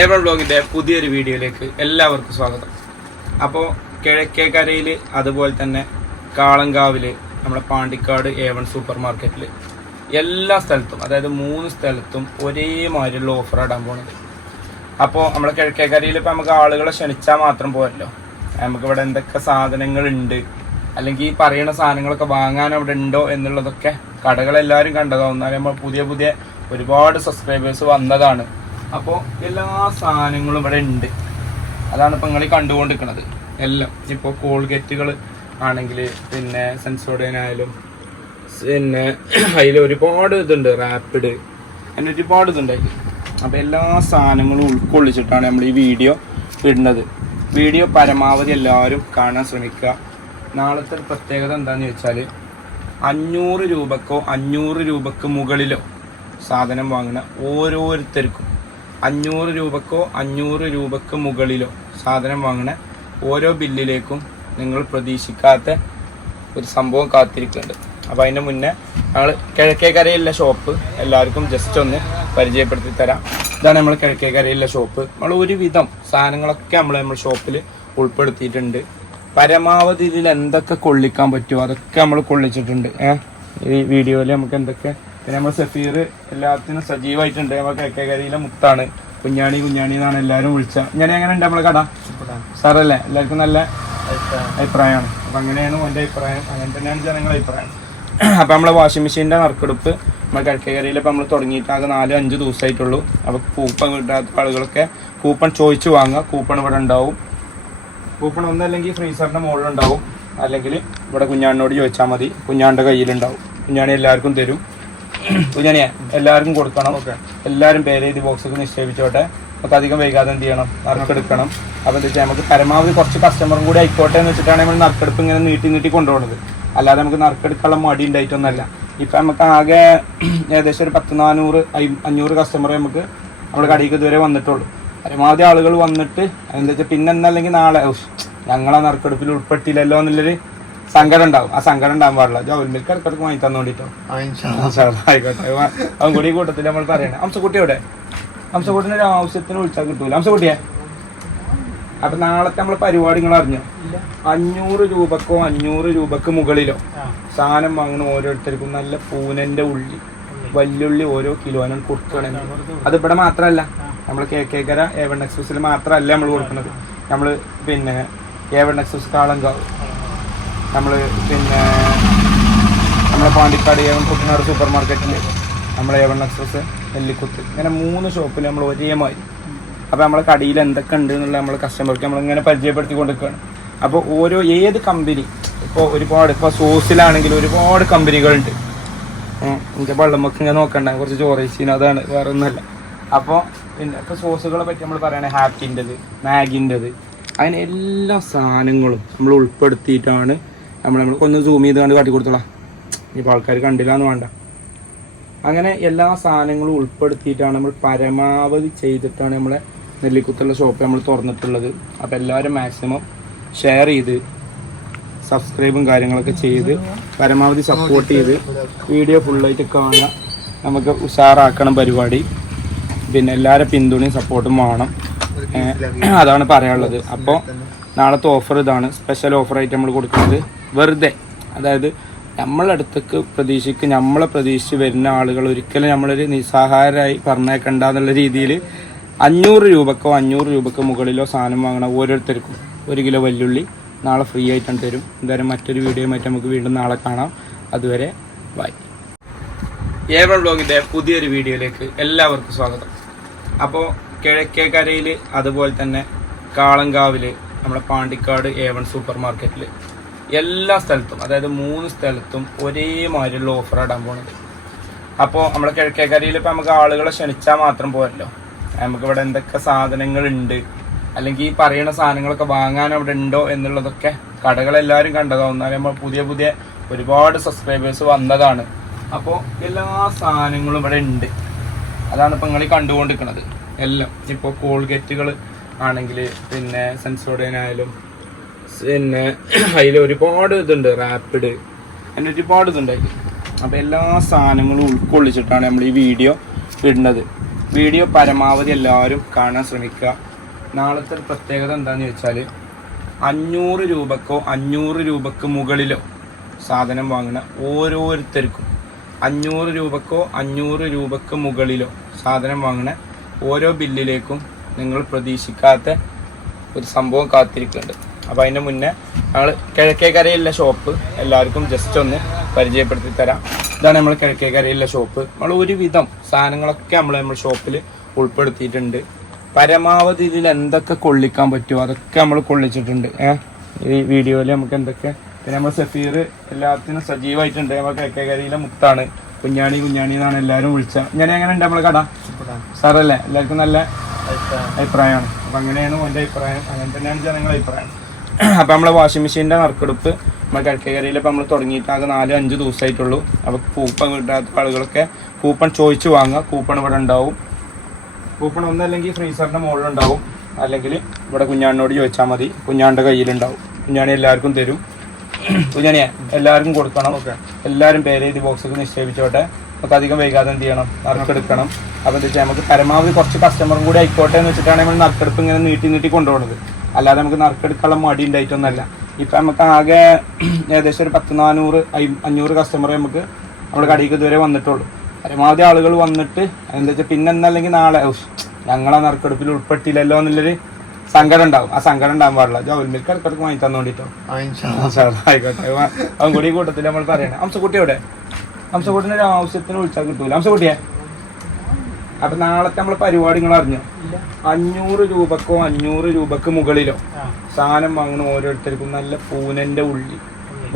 A1 ബ്ലോഗിൻ്റെ പുതിയൊരു വീഡിയോയിലേക്ക് എല്ലാവർക്കും സ്വാഗതം. അപ്പോൾ കിഴക്കേക്കരയിൽ അതുപോലെ തന്നെ കാളങ്കാവിൽ നമ്മുടെ പാണ്ടിക്കാട് ഏവൺ സൂപ്പർ മാർക്കറ്റിൽ എല്ലാ സ്ഥലത്തും, അതായത് 3 സ്ഥലത്തും ഒരേമാതിരിയുള്ള ഓഫർ ഇടാൻ പോകുന്നത്. അപ്പോൾ നമ്മുടെ കിഴക്കേക്കരയിൽ ഇപ്പോൾ നമുക്ക് ആളുകളെ ക്ഷണിച്ചാൽ മാത്രം പോരല്ലോ, നമുക്കിവിടെ എന്തൊക്കെ സാധനങ്ങളുണ്ട്, അല്ലെങ്കിൽ ഈ പറയുന്ന സാധനങ്ങളൊക്കെ വാങ്ങാൻ അവിടെ ഉണ്ടോ എന്നുള്ളതൊക്കെ കടകളെല്ലാവരും കണ്ടതാവും. എന്നാലും നമ്മൾ പുതിയ ഒരുപാട് സബ്സ്ക്രൈബേഴ്സ് വന്നതാണ്. അപ്പോൾ എല്ലാ സാധനങ്ങളും ഇവിടെ ഉണ്ട്. അതാണ് ഇപ്പോൾ നിങ്ങൾ കണ്ടുകൊണ്ടിരിക്കുന്നത് എല്ലാം. ഇപ്പോൾ കോൾഗേറ്റുകൾ ആണെങ്കിൽ, പിന്നെ സെൻസോഡൈനായാലും, പിന്നെ അതിൽ ഒരുപാട് ഇതുണ്ട്, റാപ്പിഡ്, അങ്ങനെ ഒരുപാട് ഇതുണ്ടായി. അപ്പോൾ എല്ലാ സാധനങ്ങളും ഉൾക്കൊള്ളിച്ചിട്ടാണ് നമ്മൾ ഈ വീഡിയോ ഇടുന്നത്. വീഡിയോ പരമാവധി എല്ലാവരും കാണാൻ ശ്രമിക്കുക. നാളത്തെ ഒരു പ്രത്യേകത എന്താണെന്ന് ചോദിച്ചാൽ, 500 രൂപക്കോ 500 രൂപക്ക് മുകളിലോ സാധനം വാങ്ങുന്ന ഓരോരുത്തർക്കും, 500 രൂപക്കോ 500 രൂപക്ക് മുകളിലോ സാധനം വാങ്ങുന്ന ഓരോ ബില്ലിലേക്കും നിങ്ങൾ പ്രതീക്ഷിക്കാത്ത ഒരു സംഭവം കാത്തിരിക്കുന്നുണ്ട്. അപ്പോൾ അതിൻ്റെ മുന്നേ ഞങ്ങൾ കിഴക്കേക്കരയിലുള്ള ഷോപ്പ് എല്ലാവർക്കും ജസ്റ്റ് ഒന്ന് പരിചയപ്പെടുത്തി തരാം. ഇതാണ് നമ്മൾ കിഴക്കേക്കരയിലുള്ള ഷോപ്പ്. നമ്മൾ ഒരുവിധം സാധനങ്ങളൊക്കെ നമ്മൾ ഷോപ്പിൽ ഉൾപ്പെടുത്തിയിട്ടുണ്ട്. പരമാവധി ഇതിൽ എന്തൊക്കെ കൊള്ളിക്കാൻ പറ്റുമോ അതൊക്കെ നമ്മൾ കൊള്ളിച്ചിട്ടുണ്ട്. ഈ വീഡിയോയിൽ നമുക്ക് എന്തൊക്കെ, പിന്നെ നമ്മൾ സഫീർ എല്ലാത്തിനും സജീവമായിട്ടുണ്ട്. നമ്മൾ കിഴക്കേക്കരയിലെ മുത്താണ്, കുഞ്ഞാണി എന്നാണ് എല്ലാവരും വിളിച്ചത്. ഞാൻ എങ്ങനെ ഉണ്ട് നമ്മളെ കട സാറല്ലേ? എല്ലാവർക്കും നല്ല അഭിപ്രായമാണ്. അപ്പം അങ്ങനെയാണ് എൻ്റെ അഭിപ്രായം, അങ്ങനെ തന്നെയാണ് ജനങ്ങളുടെ അഭിപ്രായം. അപ്പം നമ്മളെ വാഷിംഗ് മെഷീൻ്റെ നറുക്കെടുപ്പ് നമ്മൾ കിഴക്കേക്കരയിൽ ഇപ്പം നമ്മൾ തുടങ്ങിയിട്ട് ആകെ 4-5 ദിവസമായിട്ടുള്ളൂ. അപ്പോൾ കൂപ്പൺ കിട്ടാത്ത ആളുകളൊക്കെ കൂപ്പൺ ചോദിച്ചു വാങ്ങുക. കൂപ്പൺ ഇവിടെ ഉണ്ടാവും. കൂപ്പൺ ഒന്നല്ലെങ്കിൽ ഫ്രീസറിൻ്റെ മുകളിലുണ്ടാവും, അല്ലെങ്കിൽ ഇവിടെ കുഞ്ഞാണിനോട് ചോദിച്ചാൽ മതി, കുഞ്ഞാണിൻ്റെ കയ്യിലുണ്ടാവും. കുഞ്ഞാണി എല്ലാവർക്കും തരും. കുഞ്ഞാണിയെ എല്ലാവർക്കും കൊടുക്കണം. എല്ലാവരും പേര് എഴുതി ബോക്സൊക്കെ നിക്ഷേപിച്ചോട്ടെ. നമുക്ക് അധികം വൈകാതെ എന്ത് ചെയ്യണം, നറുക്കെടുക്കണം. അപ്പോൾ എന്താ വെച്ചാൽ നമുക്ക് പരമാവധി കുറച്ച് കസ്റ്റമറും കൂടി ആയിക്കോട്ടെ എന്ന് വെച്ചിട്ടാണ് നമ്മൾ നറുക്കെടുപ്പ് ഇങ്ങനെ നീട്ടി കൊണ്ടുപോകുന്നത്. അല്ലാതെ നമുക്ക് നറുക്കെടുക്കാനുള്ള മടി ഉണ്ടായിട്ടൊന്നല്ല. ഇപ്പം നമുക്ക് ആകെ ഏകദേശം ഒരു 400-500 കസ്റ്റമർ നമുക്ക് നമ്മുടെ കടയിലേക്ക് ഇതുവരെ വന്നിട്ടുള്ളൂ. പരമാവധി ആളുകൾ വന്നിട്ട് എന്താ വെച്ചാൽ പിന്നെ എന്നല്ലെങ്കിൽ നാളെ ഞങ്ങളാ നറുക്കെടുപ്പിൽ ഉൾപ്പെട്ടില്ലല്ലോ എന്നുള്ളൊരു സങ്കടം ഉണ്ടാവും. ആ സങ്കടം ഉണ്ടാകാൻ പാടില്ല. ജോലിമിൽക്ക് ഇടക്കിടക്ക് വാങ്ങി തന്നോണ്ടിട്ടോ. ആയിക്കോട്ടെ. അവൻ കൂടി കൂട്ടത്തിൽ നമ്മൾ പറയണേ. അംസക്കുട്ടി എവിടെ? അംസക്കുട്ടിന് ഒരു ആവശ്യത്തിന് വിളിച്ചാൽ കിട്ടൂല. അംസക്കുട്ടിയെ അപ്പൊ നാളത്തെ നമ്മളെ പരിപാടി നിങ്ങൾ അറിഞ്ഞോ? 500 രൂപക്കോ 500 രൂപക്ക് മുകളിലോ സാധനം വാങ്ങുന്ന ഓരോരുത്തർക്കും നല്ല പൂനന്റെ ഉള്ളി, വല്യുള്ളി ഓരോ കിലോനും കൊടുക്കണമെങ്കിൽ അത് ഇവിടെ മാത്രമല്ല, നമ്മൾ കേക്കേക്കര ഏവൺ എക്സ്പ്രസിൽ മാത്രമല്ല നമ്മൾ കൊടുക്കുന്നത്. നമ്മൾ പിന്നെ ഏവൺ എക്സ്പ്രസ് കാളങ്കാവ്, നമ്മൾ പിന്നെ നമ്മളെ പാണ്ടിക്കാട് ഏവൺ കുട്ടനാട് സൂപ്പർ മാർക്കറ്റിൽ, നമ്മളെ ഏവൺ എക്സ്പ്രസ് നെല്ലിക്കുത്ത്, ഇങ്ങനെ 3 ഷോപ്പിൽ നമ്മൾ ഒരേമാതിരി. അപ്പോൾ നമ്മളെ കടയിൽ എന്തൊക്കെ ഉണ്ട് എന്നുള്ള നമ്മൾ കസ്റ്റമർക്ക് നമ്മളിങ്ങനെ പരിചയപ്പെടുത്തി കൊണ്ടിരിക്കുകയാണ്. അപ്പോൾ ഏത് കമ്പനി, ഇപ്പോൾ സോസിലാണെങ്കിൽ ഒരുപാട് കമ്പനികളുണ്ട്. എനിക്ക് വെള്ളമൊക്കെ ഇങ്ങനെ നോക്കണ്ട, കുറച്ച് ചോറേച്ചീന്, അതാണ്, വേറെ ഒന്നുമല്ല. അപ്പോൾ പിന്നെ ഇപ്പോൾ സോസുകളെ പറ്റി നമ്മൾ പറയുകയാണെങ്കിൽ ഹാപ്പിൻ്റെത്, മാഗിൻ്റെത്, അങ്ങനെ എല്ലാ സാധനങ്ങളും നമ്മൾ ഉൾപ്പെടുത്തിയിട്ടാണ് നമ്മൾ ഒന്ന് സൂം ചെയ്ത് കാട്ടി കൊടുത്തോളാം. ഇപ്പോൾ ആൾക്കാർ കണ്ടില്ല എന്ന് വേണ്ട. അങ്ങനെ എല്ലാ സാധനങ്ങളും ഉൾപ്പെടുത്തിയിട്ടാണ് നമ്മൾ പരമാവധി ചെയ്തിട്ടാണ് നമ്മളെ നെല്ലിക്കുത്തുള്ള ഷോപ്പ് നമ്മൾ തുറന്നിട്ടുള്ളത്. അപ്പോൾ എല്ലാവരും മാക്സിമം ഷെയർ ചെയ്ത് സബ്സ്ക്രൈബും കാര്യങ്ങളൊക്കെ ചെയ്ത് പരമാവധി സപ്പോർട്ട് ചെയ്ത് വീഡിയോ ഫുള്ളായിട്ട് കാണുക. നമുക്ക് ഉഷാറാക്കണം പരിപാടി. പിന്നെ എല്ലാവരും പിന്തുണയും സപ്പോർട്ടും വേണം. അതാണ് പറയാനുള്ളത്. അപ്പോൾ നാളത്തെ ഓഫർ ഇതാണ്. സ്പെഷ്യൽ ഓഫറായിട്ട് നമ്മൾ കൊടുക്കുന്നത്. വെറുതെ, അതായത് നമ്മളടുത്തേക്ക് നമ്മളെ പ്രതീക്ഷിച്ച് വരുന്ന ആളുകൾ ഒരിക്കലും നമ്മളൊരു നിസ്സഹായരായി പറഞ്ഞേക്കണ്ട എന്നുള്ള രീതിയിൽ 500 രൂപക്കോ 500 രൂപക്ക് മുകളിലോ സാധനം വാങ്ങണം ഓരോരുത്തർക്കും 1 കിലോ വല്യുള്ളി നാളെ ഫ്രീ ആയിട്ടാണ് തരും. എന്തായാലും മറ്റൊരു വീഡിയോയുമായിട്ട് നമുക്ക് വീണ്ടും നാളെ കാണാം. അതുവരെ ബൈ. ഏവൺ ബ്ലോഗിൻ്റെ പുതിയൊരു വീഡിയോയിലേക്ക് എല്ലാവർക്കും സ്വാഗതം. അപ്പോൾ കിഴക്കേക്കരയിൽ അതുപോലെ തന്നെ കാളങ്കാവിൽ നമ്മുടെ പാണ്ടിക്കാട് ഏവൺ സൂപ്പർ മാർക്കറ്റിൽ എല്ലാ സ്ഥലത്തും, അതായത് 3 സ്ഥലത്തും ഒരേമാതിരിയുള്ള ഓഫർ ഇടാൻ പോകുന്നത്. അപ്പോൾ നമ്മുടെ കിഴക്കേക്കരയിൽ ഇപ്പോൾ നമുക്ക് ആളുകളെ ക്ഷണിച്ചാൽ മാത്രം പോരല്ലോ, നമുക്കിവിടെ എന്തൊക്കെ സാധനങ്ങളുണ്ട്, അല്ലെങ്കിൽ ഈ പറയുന്ന സാധനങ്ങളൊക്കെ വാങ്ങാൻ അവിടെ ഉണ്ടോ എന്നുള്ളതൊക്കെ കടകളെല്ലാവരും കണ്ടതാവും. എന്നാലും നമ്മൾ പുതിയ ഒരുപാട് സബ്സ്ക്രൈബേഴ്സ് വന്നതാണ്. അപ്പോൾ എല്ലാ സാധനങ്ങളും ഇവിടെ ഉണ്ട്. അതാണ് ഇപ്പോൾ നിങ്ങൾ കണ്ടുകൊണ്ടിരിക്കുന്നത് എല്ലാം. ഇപ്പോൾ കോൾഗേറ്റുകൾ ആണെങ്കിൽ, പിന്നെ സെൻസോഡൈനായാലും, പിന്നെ അതിൽ ഒരുപാട് ഇതുണ്ട്, റാപ്പിഡ്, അങ്ങനെ ഒരുപാട് ഇതുണ്ടായി. അപ്പോൾ എല്ലാ സാധനങ്ങളും ഉൾക്കൊള്ളിച്ചിട്ടാണ് നമ്മൾ ഈ വീഡിയോ ഇടുന്നത്. വീഡിയോ പരമാവധി എല്ലാവരും കാണാൻ ശ്രമിക്കുക. നാളത്തെ ഒരു പ്രത്യേകത എന്താണെന്ന് ചോദിച്ചാൽ 500 രൂപക്കോ 500 രൂപക്ക് മുകളിലോ സാധനം വാങ്ങുന്ന ഓരോരുത്തർക്കും 500 രൂപക്കോ 500 രൂപക്ക് മുകളിലോ സാധനം വാങ്ങുന്ന ഓരോ ബില്ലിലേക്കും നിങ്ങൾ പ്രതീക്ഷിക്കാത്ത ഒരു സംഭവം കാത്തിരിക്കുന്നുണ്ട്. അപ്പോൾ അതിൻ്റെ മുന്നേ ഞങ്ങൾ കിഴക്കേക്കരയിലുള്ള ഷോപ്പ് എല്ലാവർക്കും ജസ്റ്റ് ഒന്ന് പരിചയപ്പെടുത്തി തരാം. ഇതാണ് നമ്മൾ കിഴക്കേക്കരയിലുള്ള ഷോപ്പ്. നമ്മൾ ഒരുവിധം സാധനങ്ങളൊക്കെ നമ്മൾ ഷോപ്പിൽ ഉൾപ്പെടുത്തിയിട്ടുണ്ട്. പരമാവധി ഇതിൽ എന്തൊക്കെ കൊള്ളിക്കാൻ പറ്റുമോ അതൊക്കെ നമ്മൾ കൊള്ളിച്ചിട്ടുണ്ട്. ഈ വീഡിയോയിൽ നമുക്ക് എന്തൊക്കെ പിന്നെ നമ്മൾ സഫീർ എല്ലാത്തിനും സജീവമായിട്ടുണ്ട്. നമ്മൾ കിഴക്കേക്കരയിലെ മുത്താണ്. കുഞ്ഞാണി എന്നാണ് എല്ലാവരും വിളിച്ചത്. ഞാൻ എങ്ങനെ ഉണ്ട് നമ്മളെ കട സാറല്ലേ? എല്ലാവർക്കും നല്ല അഭിപ്രായമാണ്. അപ്പം അങ്ങനെയാണ് എൻ്റെ അഭിപ്രായം, അങ്ങനെ തന്നെയാണ് ജനങ്ങളുടെ അഭിപ്രായം. അപ്പം നമ്മളെ വാഷിംഗ് മെഷീൻ്റെ നറുക്കെടുപ്പ് നമ്മൾ കിഴക്കേക്കരയിൽ ഇപ്പം നമ്മൾ തുടങ്ങിയിട്ട് ആകെ 4-5 ദിവസമായിട്ടുള്ളൂ. അപ്പോൾ കൂപ്പൺ കിട്ടാത്ത ആളുകളൊക്കെ കൂപ്പൺ ചോദിച്ചു വാങ്ങുക. കൂപ്പൺ ഇവിടെ ഉണ്ടാവും. കൂപ്പൺ ഒന്നല്ലെങ്കിൽ ഫ്രീസറിൻ്റെ മുകളിലുണ്ടാവും, അല്ലെങ്കിൽ ഇവിടെ കുഞ്ഞാണിനോട് ചോദിച്ചാൽ മതി. കുഞ്ഞാണിൻ്റെ കയ്യിലുണ്ടാവും. കുഞ്ഞാണി എല്ലാവർക്കും തരും. കുഞ്ഞാണിയെ എല്ലാവർക്കും കൊടുക്കണം. എല്ലാവരും പേര് എഴുതി ബോക്സൊക്കെ നിക്ഷേപിച്ചോട്ടെ. നമുക്ക് അധികം വൈകാതെ എന്ത് ചെയ്യണം, നറുക്കെടുക്കണം. അപ്പോൾ എന്താ വെച്ചാൽ നമുക്ക് പരമാവധി കുറച്ച് കസ്റ്റമറും കൂടി ആയിക്കോട്ടെ എന്ന് വെച്ചിട്ടാണ് നമ്മൾ നറുക്കെടുപ്പ് ഇങ്ങനെ നീട്ടി കൊണ്ടുപോകുന്നത്. അല്ലാതെ നമുക്ക് നറുക്കെടുക്കാനുള്ള മടി ഉണ്ടായിട്ടൊന്നല്ല. ഇപ്പം നമുക്ക് ആകെ ഏകദേശം ഒരു 10-400-500 കസ്റ്റമർ നമുക്ക് നമ്മുടെ കടയിലേക്ക് ഇതുവരെ വന്നിട്ടുള്ളൂ. പരമാവധി ആളുകൾ വന്നിട്ട് എന്താ വെച്ചാൽ പിന്നെ എന്നല്ലെങ്കിൽ നാളെ ഞങ്ങളാ നറുക്കെടുപ്പിൽ ഉൾപ്പെട്ടില്ലല്ലോ എന്നുള്ളൊരു സങ്കടം ഉണ്ടാവും. ആ സങ്കടം ഉണ്ടാകാൻ പാടില്ല. ജോൽ മിൽക്ക് ഇടക്കിടക്ക് വാങ്ങി തന്നോണ്ടിട്ടോ. ആയിക്കോട്ടെ. അവൻ കൂടി കൂട്ടത്തിൽ നമ്മൾ പറയണേ. അംസക്കുട്ടി എവിടെ? അംസക്കുട്ടിന് ഒരു ആവശ്യത്തിന് വിളിച്ചാൽ കിട്ടൂല. അംസക്കുട്ടിയെ അപ്പൊ നാളത്തെ നമ്മളെ പരിപാടി നിങ്ങൾ അറിഞ്ഞോ? 500 രൂപക്കോ 500 രൂപക്ക് മുകളിലോ സാധനം വാങ്ങുന്ന ഓരോരുത്തർക്കും നല്ല പൂനന്റെ ഉള്ളി,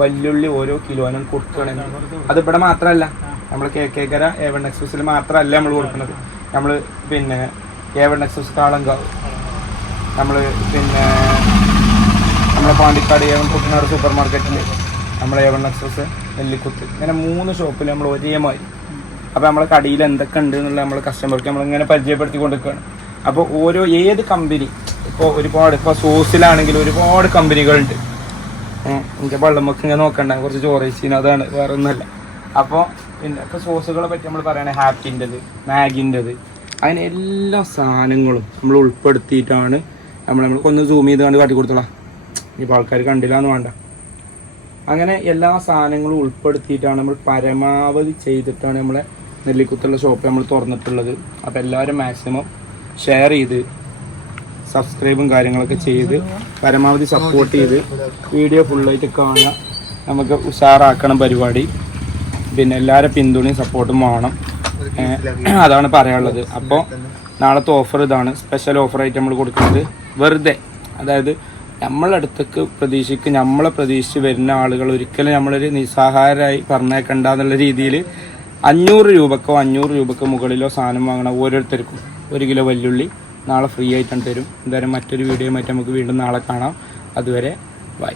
വല്യുള്ളി ഓരോ കിലോനും കൊടുക്കണമെങ്കിൽ അത് ഇവിടെ മാത്രമല്ല, നമ്മൾ കേക്കേക്കര A1 എക്സ്പ്രസിൽ മാത്രമല്ല നമ്മൾ കൊടുക്കുന്നത്. നമ്മൾ പിന്നെ A1 എക്സ്പ്രസ് കാളങ്കാവ്, നമ്മൾ പിന്നെ നമ്മളെ പാണ്ടിക്കാട് A1 കുട്ടനാട് സൂപ്പർ മാർക്കറ്റിൽ, നമ്മളെ A1 എക്സ്പ്രസ് നെല്ലിക്കുത്ത്, ഇങ്ങനെ 3 ഷോപ്പിൽ നമ്മൾ ഒരേമാതിരി. അപ്പോൾ നമ്മളെ കടയിൽ എന്തൊക്കെ ഉണ്ട് എന്നുള്ള നമ്മളെ കസ്റ്റമർക്ക് നമ്മളിങ്ങനെ പരിചയപ്പെടുത്തി കൊണ്ടിരിക്കുകയാണ്. അപ്പോൾ ഏത് കമ്പനി ഇപ്പോൾ ഒരുപാട്, ഇപ്പോൾ സോസിലാണെങ്കിൽ ഒരുപാട് കമ്പനികളുണ്ട്. എനിക്ക് വെള്ളമൊക്കെ ഇങ്ങനെ നോക്കണ്ട, കുറച്ച് ചോറേച്ചിന് അതാണ്, വേറെ ഒന്നുമല്ല. അപ്പോൾ പിന്നെ ഇപ്പോൾ സോസുകളെ പറ്റി നമ്മൾ പറയുകയാണെങ്കിൽ ഹാപ്പിൻ്റെത്, മാഗിൻ്റെത്, അങ്ങനെ എല്ലാ സാധനങ്ങളും നമ്മൾ ഉൾപ്പെടുത്തിയിട്ടാണ് നമ്മൾ ഒന്ന് സൂം ചെയ്ത് കാട്ടി കൊടുത്തോളാം. ഇപ്പോൾ ആൾക്കാർ കണ്ടില്ല എന്ന് വേണ്ട. അങ്ങനെ എല്ലാ സാധനങ്ങളും ഉൾപ്പെടുത്തിയിട്ടാണ് നമ്മൾ പരമാവധി ചെയ്തിട്ടാണ് നമ്മളെ നെല്ലിക്കുത്തുള്ള ഷോപ്പ് നമ്മൾ തുറന്നിട്ടുള്ളത്. അപ്പോൾ എല്ലാവരും മാക്സിമം ഷെയർ ചെയ്ത് സബ്സ്ക്രൈബും കാര്യങ്ങളൊക്കെ ചെയ്ത് പരമാവധി സപ്പോർട്ട് ചെയ്ത് വീഡിയോ ഫുള്ളായിട്ട് കാണുക. നമുക്ക് ഉഷാറാക്കണം പരിപാടി. പിന്നെ എല്ലാവരും പിന്തുണയും സപ്പോർട്ടും വേണം. അതാണ് പറയാനുള്ളത്. അപ്പോൾ നാളത്തെ ഓഫർ ഇതാണ്. സ്പെഷ്യൽ ഓഫറായിട്ട് നമ്മൾ കൊടുക്കുന്നത്. വെറുതെ, അതായത് നമ്മളടുത്തേക്ക് നമ്മളെ പ്രതീക്ഷിച്ച് വരുന്ന ആളുകൾ ഒരിക്കലും നമ്മളൊരു നിസ്സഹായരായി പറഞ്ഞേക്കണ്ട എന്നുള്ള രീതിയിൽ 500 രൂപക്കോ 500 രൂപക്ക് മുകളിലോ സാധനം വാങ്ങണം ഓരോരുത്തർക്കും 1 കിലോ വല്യുള്ളി നാളെ ഫ്രീ ആയിട്ടാണ് തരും. എന്തായാലും മറ്റൊരു വീഡിയോ നമുക്ക് വീണ്ടും നാളെ കാണാം. അതുവരെ ബൈ.